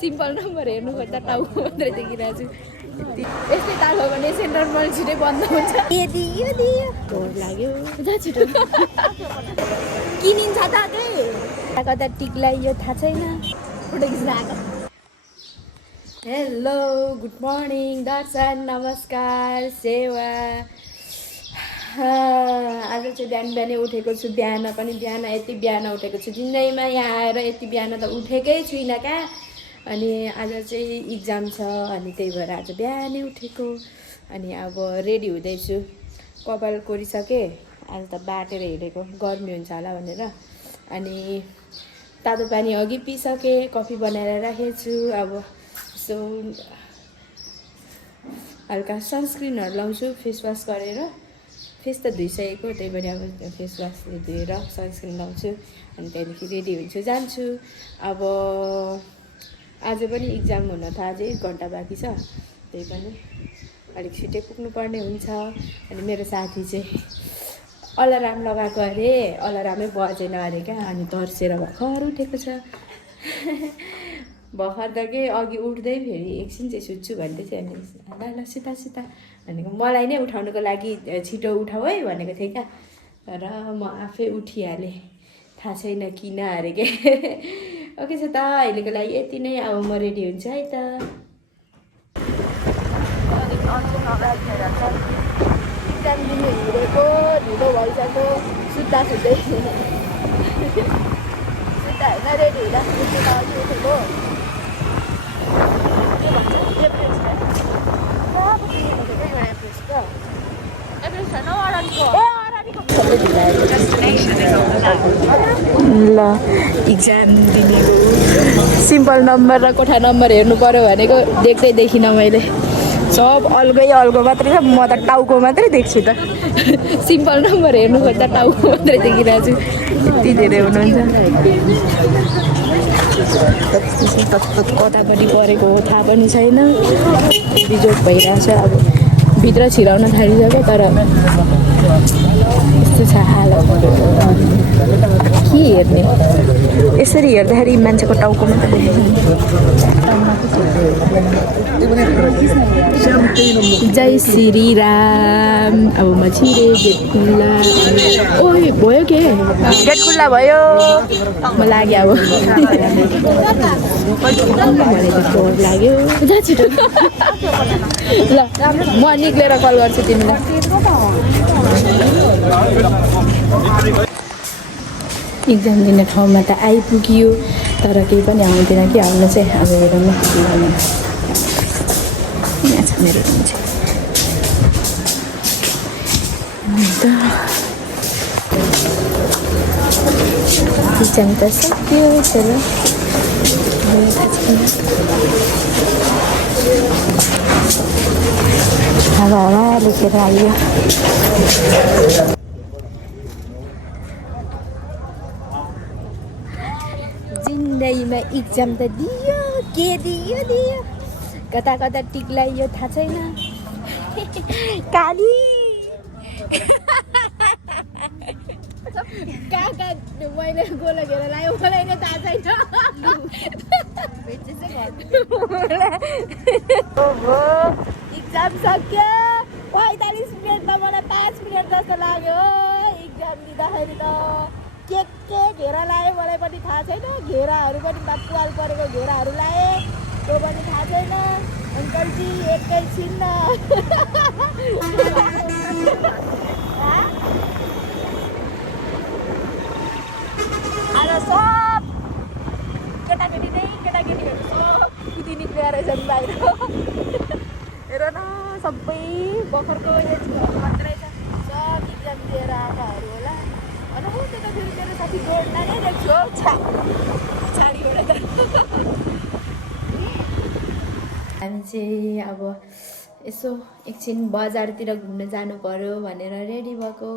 Simple number हेर्नु खोज्दा टाउको मात्रै देखिरहेको छु यस्तै ताल हो भने सेन्टर मल छिटै बन्द हुन्छ डर लाग्यो छिटो किनिन्छ त त्यही कता टिक्लाई यो थाहा छैन फोटो खिच्न आएको हेलो गुड मर्निङ दर्शन नमस्कार सेवा आज चाहिँ बिहानै उठेको छु बिहान यति बिहान उठेको छु जिन्दगीमा यहाँ आएर यति बिहान त उठेकै छुइनँ क्या अनि आज चाहिँ इक्जाम छ अनि त्यही भएर आज बिहानै उठेको अनि अब रेडी हुँदैछु कपाल कोरिसकेँ आज त बाटेर हिँडेको गर्मी हुन्छ होला भनेर अनि तातो पानी अघि पिइसकेँ कफी बनाएर राखेको छु अब सो हल्का सनस्क्रिनहरू लाउँछु फेस वास गरेर फेस त धोइसकेको त्यही भएर अब फेस वास धोएर सनस्क्रिन लाउँछु अनि त्यहाँदेखि रेडी हुन्छु जान्छु अब आज पनि इक्जाम हुन त अझै 1 घन्टा बाँकी छ त्यही पनि अलिक छिटै पुग्नुपर्ने हुन्छ अनि मेरो साथी चाहिँ अलार्म लगाएको अरे अलार्मै बजेन अरे क्या अनि तर्सेर भर्खर उठेको छ भर्खर त के अघि उठ्दै फेरि एकछिन चाहिँ सुत्छु भन्दै थियो अनि ल सुता भनेको मलाई नै उठाउनुको लागि छिटो उठाऊ है भनेको थिएँ क्या तर म आफै उठिहालेँ थाहा छैन किन अरे के ओके छ त अहिलेको लागि यति नै अब म रेडी हुन्छु है त इक्जाम दिनु हिँडेको ढिलो भइसक्यो सुत्दा होइन रेडी हुँदा अघि उठेको ल इक्जाम दिनेको सिम्पल नम्बर र कोठा नम्बर हेर्नु पर्यो भनेको देख्दै देखिनँ मैले सब अलगै मात्रै छ म त टाउको मात्रै देख्छु त सिम्पल नम्बर हेर्नु खोज्दा टाउको मात्रै देखिरहेको छु यति धेरै हुनुहुन्छ कतापट्टि परेको हो थाहा पनि छैन बिजोग भइरहेको छ अब भित्र छिराउन थालिसक्यो तर यस्तो छ हालत के हेर्ने यसरी हेर्दाखेरि मान्छेको टाउको मात्रै जय श्री राम अब म छिरे गेट खुल्ला ओइ भयो के गेट खुल्ला भयो म लाग्यो अब मलाई त डर लाग्यो जा छिटो ल म निक्लेर कल गर्छु तिमीलाई इक्जाम दिने ठाउँमा त आइपुग्यो तर केही पनि आउँदैन कि आउनु चाहिँ अब हेरौँ न यहाँ छ मेरो मान्छे इक्जाम त सक्यो चलो हावा लेखेर आइयो जिन्दगीमा इक्जाम त दियो के दियो कता टिक्लाइयो थाहा छैन काली कहाँ मैले गोला घेर लाग्यो मलाई नै थाहा छैन इक्जाम सक्यो 45 मिनट त मलाई 5 मिनट जस्तो लाग्यो इक्जाम दिँदाखेरि त के घेरा लायो मलाई पनि थाहा छैन घेराहरू पनि पुवाल परेको घेराहरू लाए त्यो पनि थाहा छैन अङ्कलजी एकैछिन आज सब केटाकेटीहरू सब कुदी निक्लिएर रहेछन् बाहिर हेर न सबै भर्खरको एज मात्रै छ सब इक्जाम दिएर आएकाहरू होला अनि त्यता फेरि मेरो साथी गोड्न नै देख्छु हौ पछाडिबाट हामी चाहिँ अब यसो एकछिन बजारतिर घुम्न जानु पर्यो भनेर रेडी भएको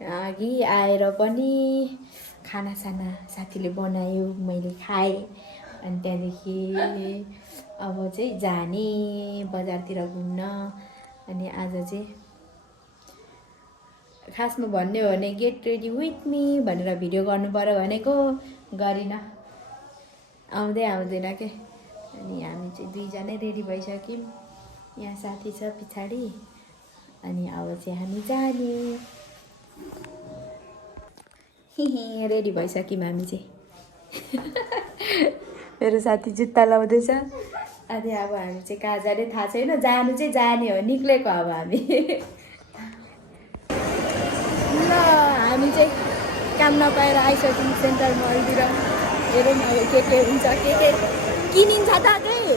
अघि आएर पनि खानासाना साथीले बनायो मैले खाएँ अनि त्यहाँदेखि अब चाहिँ जाने बजारतिर घुम्न अनि आज चाहिँ खासमा भन्ने हो भने गेट रेडी विथ मी भनेर भिडियो गर्नु पर्यो भनेको गरिनँ आउँदैन के अनि हामी चाहिँ दुईजनै रेडी भइसक्यौँ। यहाँ साथी छ पछाडि। अनि अब चाहिँ हामी जाने। रेडी भइसक्यौँ हामी चाहिँ। मेरो साथी जुत्ता लाउँदैछ। अनि अब हामी चाहिँ कहाँ जाने थाहा छैन, जानु चाहिँ जाने हो, निक्लेको अब हामी। ल हामी चाहिँ काम नपाएर आइसक्यौँ सेन्ट्रल मलतिर। हेरौँ अब के हुन्छ, के किनिन्छ त त्यही।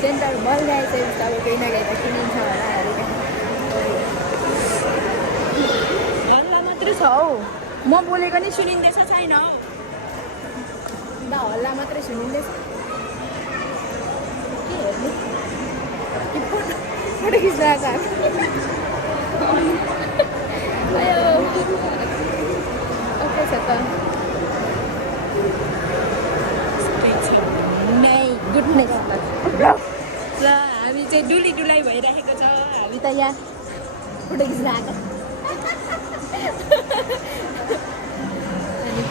सेन्ट्रल मल ल्याइसकेपछि अब केही न केही त किनिन्छ होला अरे। हल्ला मात्रै छ हौ, म बोलेको नि सुनिँदैछ छैन हौ? ल हल्ला मात्रै सुनिँदैछ। के हेर्ने? फोटो खिच्न आएको आयो। ओके छ त। गुडनेस ल हामी चाहिँ डुलाइ भइरहेको छ। हामी त यहाँ फोटो खिच्न आएको। अनि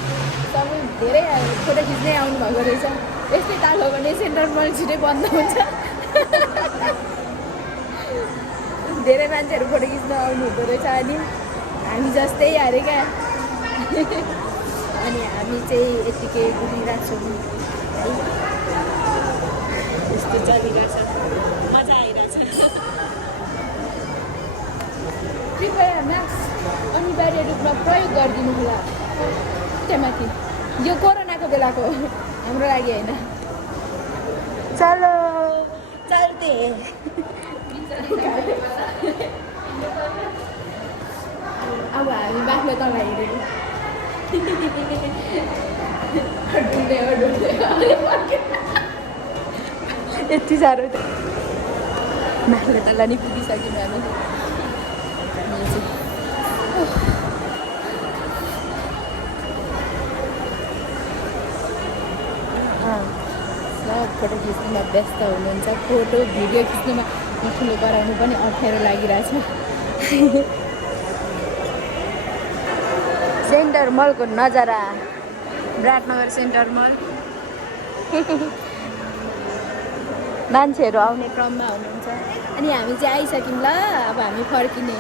सबै धेरै फोटो खिच्नै आउनुभएको रहेछ। यस्तै टाढो भने सेन्ट्रल मल छिटै बन्द हुन्छ। धेरै मान्छेहरू फोटो खिच्न आउनु हुँदो रहेछ। अनि हामी जस्तै अरे क्या। अनि हामी चाहिँ यतिकै घुमिरहेको छौँ है। यस्तो चलिरहेछ, मजा आइरहेछ। कृपया मास्क अनिवार्य रूपमा प्रयोग गरिदिनु होला। त्यहाँमाथि यो कोरोनाको बेलाको हाम्रो लागि होइन। चलो चल्ते। अब हामी बाक्लो तल हिँडेको। यति साह्रो बाक्लो तल नि पुगिसक्यौँ हामी। फोटो खिच्नुमा व्यस्त हुनुहुन्छ। फोटो भिडियो खिच्नुमा ठुलो गराउनु पनि अप्ठ्यारो लागिरहेछ। सेन्टर मलको नजारा, विराटनगर सेन्टर मल। मान्छेहरू आउने क्रममा हुनुहुन्छ। अनि हामी चाहिँ आइसक्यौँ ल। अब हामी फर्किने।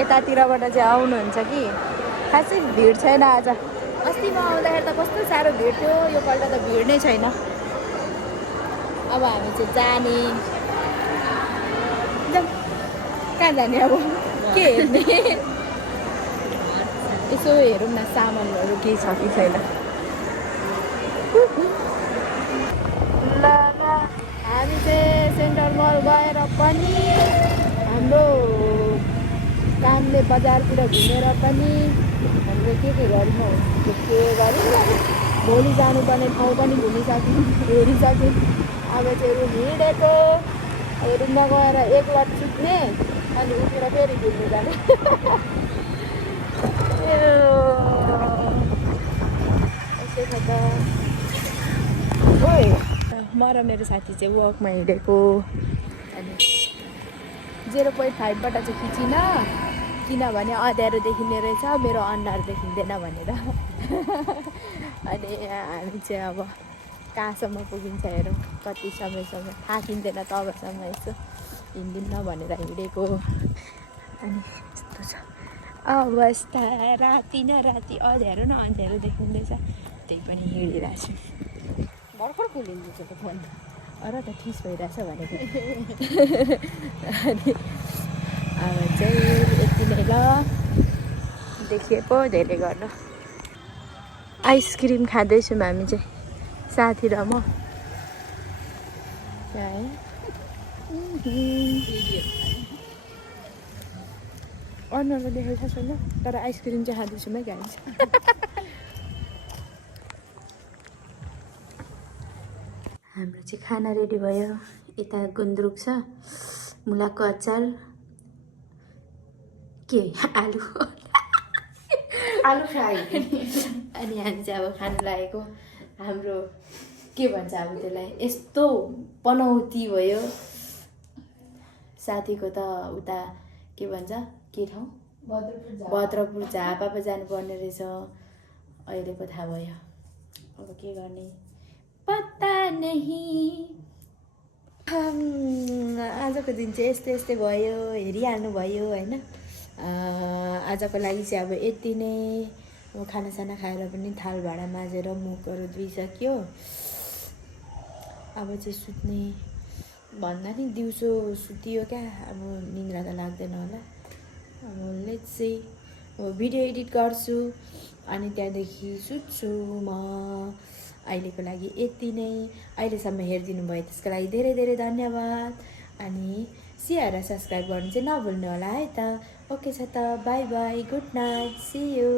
यतातिरबाट चाहिँ आउनुहुन्छ कि खासै भिड छैन आज। अस्ति म आउँदाखेरि त कस्तो साह्रो भिड थियो, योपल्ट त भिड नै छैन। अब हामी चाहिँ जाने। कहाँ जाने अब? के हेर्ने? यसो हेरौँ न सामानहरू केही छ कि छैन। ल हामी चाहिँ सेन्ट्रल मल गएर पनि हाम्रो कामले बजारतिर घुमेर पनि हामीले के गर्नु, के गर्नु। भोलि जानुपर्ने ठाउँ पनि घुमिसक्यौँ, हेरिसक्यौँ। अब चाहिँ रुम हिँडेको। अब रुममा गएर एक लट सुत्ने, अनि उठेर फेरि घुम्नु जाने। यस्तै छ त। ओइ म र मेरो साथी चाहिँ वकमा हिँडेको। अनि 0.5बाट चाहिँ खिचिनँ, किनभने अँध्यारो देखिने रहेछ, मेरो अनुहार देखिँदैन भनेर। अनि हामी चाहिँ अब कहाँसम्म पुगिन्छ हेरौँ, कति समयसम्म थाकिँदैन तबसम्म यसो हिँड्दिनँ भनेर हिँडेको। अनि यस्तो छ अवस्था। राति न राति अँध्यारो न अँध्यारो देखिँदैछ, त्यही पनि हिँडिरहेको छु। भर्खर खोलिँदैछ त फोन। अर त ठिस भइरहेछ भनेको। अनि अब चाहिँ यति नै ल। देखिए पो धेरै गर्नु। आइसक्रिम खाँदैछौँ हामी चाहिँ, साथी र म। अनुहारमा देखेको छैन, तर आइसक्रिम चाहिँ खाँदैछौँ है गाइस। हाम्रो चाहिँ खाना रेडी भयो। यता गुन्द्रुक छ, मुलाको अचार, के आलु आलु फ्राई। अनि हामी चाहिँ अब खानु लागेको। हाम्रो के भन्छ अब त्यसलाई, यस्तो पनौती भयो। साथीको त उता के भन्छ, के ठाउँ, भद्रपुर झापा पो जानुपर्ने रहेछ। अहिले पो थाहा भयो। अब के गर्ने पत्ता नहीं। आजको दिन चाहिँ यस्तै यस्तै भयो, हेरिहाल्नु भयो होइन। आजको लागि चाहिँ अब यति नै। म खानासाना खाएर पनि थाल भाँडा माझेर मुखहरू धोइसक्यो। अब चाहिँ सुत्ने भन्दा नि दिउँसो सुतियो क्या, अब निन्द्रा त लाग्दैन होला। अब लेट्स सी, अब भिडियो एडिट गर्छु अनि त्यहाँदेखि सुत्छु म। अहिलेको लागि यति नै। अहिलेसम्म हेरिदिनु भयो त्यसको लागि धेरै धेरै धन्यवाद। अनि सेयर र सब्सक्राइब गर्नु चाहिँ नभुल्नु होला है त। ओके छ त, bye bye, good night, see you.